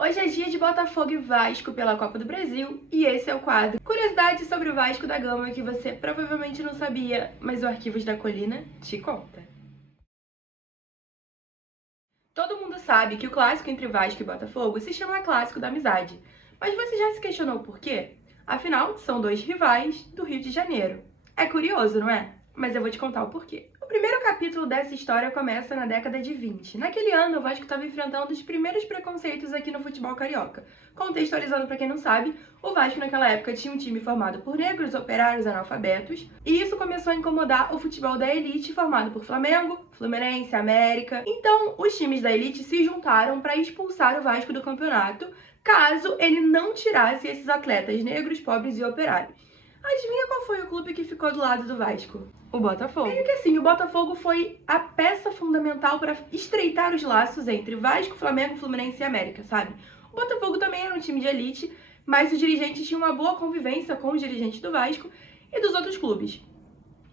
Hoje é dia de Botafogo e Vasco pela Copa do Brasil e esse é o quadro Curiosidades sobre o Vasco da Gama que você provavelmente não sabia, mas o Arquivos da Colina te conta. Todo mundo sabe que o clássico entre Vasco e Botafogo se chama Clássico da Amizade, mas você já se questionou por quê? Afinal, são dois rivais do Rio de Janeiro. É curioso, não é? Mas eu vou te contar o porquê. O primeiro capítulo dessa história começa na década de 20. Naquele ano, o Vasco estava enfrentando os primeiros preconceitos aqui no futebol carioca. Contextualizando para quem não sabe, o Vasco naquela época tinha um time formado por negros, operários, analfabetos, e isso começou a incomodar o futebol da elite formado por Flamengo, Fluminense, América. Então, os times da elite se juntaram para expulsar o Vasco do campeonato, caso ele não tirasse esses atletas negros, pobres e operários. Adivinha qual foi o clube que ficou do lado do Vasco? O Botafogo. Meio que assim, o Botafogo foi a peça fundamental para estreitar os laços entre Vasco, Flamengo, Fluminense e América, sabe? O Botafogo também era um time de elite, mas os dirigentes tinham uma boa convivência com os dirigentes do Vasco e dos outros clubes.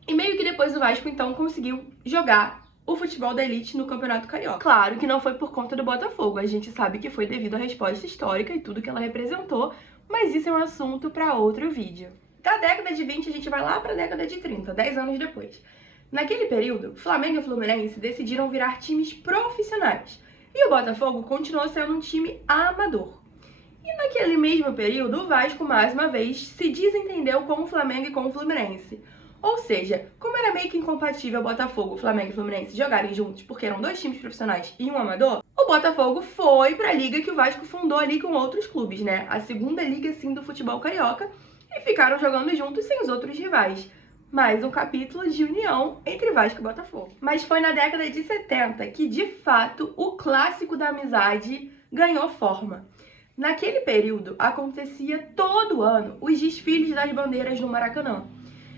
E meio que depois o Vasco, então, conseguiu jogar o futebol da elite no Campeonato Carioca. Claro que não foi por conta do Botafogo, a gente sabe que foi devido à resposta histórica e tudo que ela representou, mas isso é um assunto para outro vídeo. Da década de 20, a gente vai lá para a década de 30, 10 anos depois. Naquele período, Flamengo e Fluminense decidiram virar times profissionais, e o Botafogo continuou sendo um time amador. E naquele mesmo período, o Vasco, mais uma vez, se desentendeu com o Flamengo e com o Fluminense. Ou seja, como era meio que incompatível Botafogo, Flamengo e Fluminense jogarem juntos porque eram dois times profissionais e um amador, o Botafogo foi para a liga que o Vasco fundou ali com outros clubes, né? A segunda liga, assim, do futebol carioca, e ficaram jogando juntos sem os outros rivais. Mais um capítulo de união entre Vasco e Botafogo. Mas foi na década de 70 que, de fato, o clássico da amizade ganhou forma. Naquele período, acontecia todo ano os desfiles das bandeiras no Maracanã.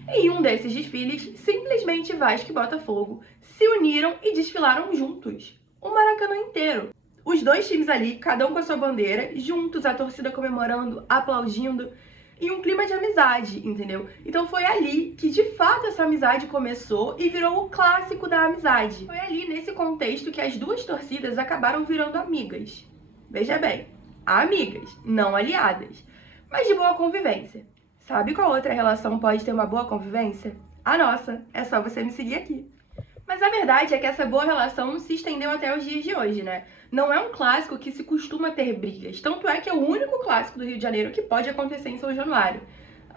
Em um desses desfiles, simplesmente Vasco e Botafogo se uniram e desfilaram juntos. O Maracanã inteiro. Os dois times ali, cada um com a sua bandeira, juntos, a torcida comemorando, aplaudindo, e um clima de amizade, entendeu? Então foi ali que, de fato, essa amizade começou e virou o clássico da amizade. Foi ali, nesse contexto, que as duas torcidas acabaram virando amigas. Veja bem, amigas, não aliadas, mas de boa convivência. Sabe qual outra relação pode ter uma boa convivência? A nossa, é só você me seguir aqui. Mas a verdade é que essa boa relação se estendeu até os dias de hoje, né? Não é um clássico que se costuma ter brigas, tanto é que é o único clássico do Rio de Janeiro que pode acontecer em São Januário.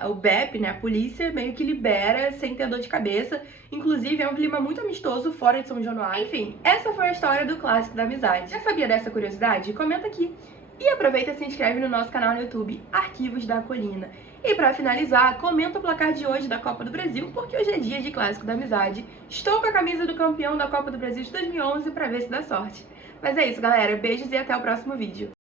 O BEP, né, a polícia, meio que libera sem ter dor de cabeça, inclusive é um clima muito amistoso fora de São Januário. Enfim, essa foi a história do clássico da amizade. Já sabia dessa curiosidade? Comenta aqui. E aproveita e se inscreve no nosso canal no YouTube, Arquivos da Colina. E pra finalizar, comenta o placar de hoje da Copa do Brasil, porque hoje é dia de Clássico da Amizade. Estou com a camisa do campeão da Copa do Brasil de 2011 pra ver se dá sorte. Mas é isso, galera. Beijos e até o próximo vídeo.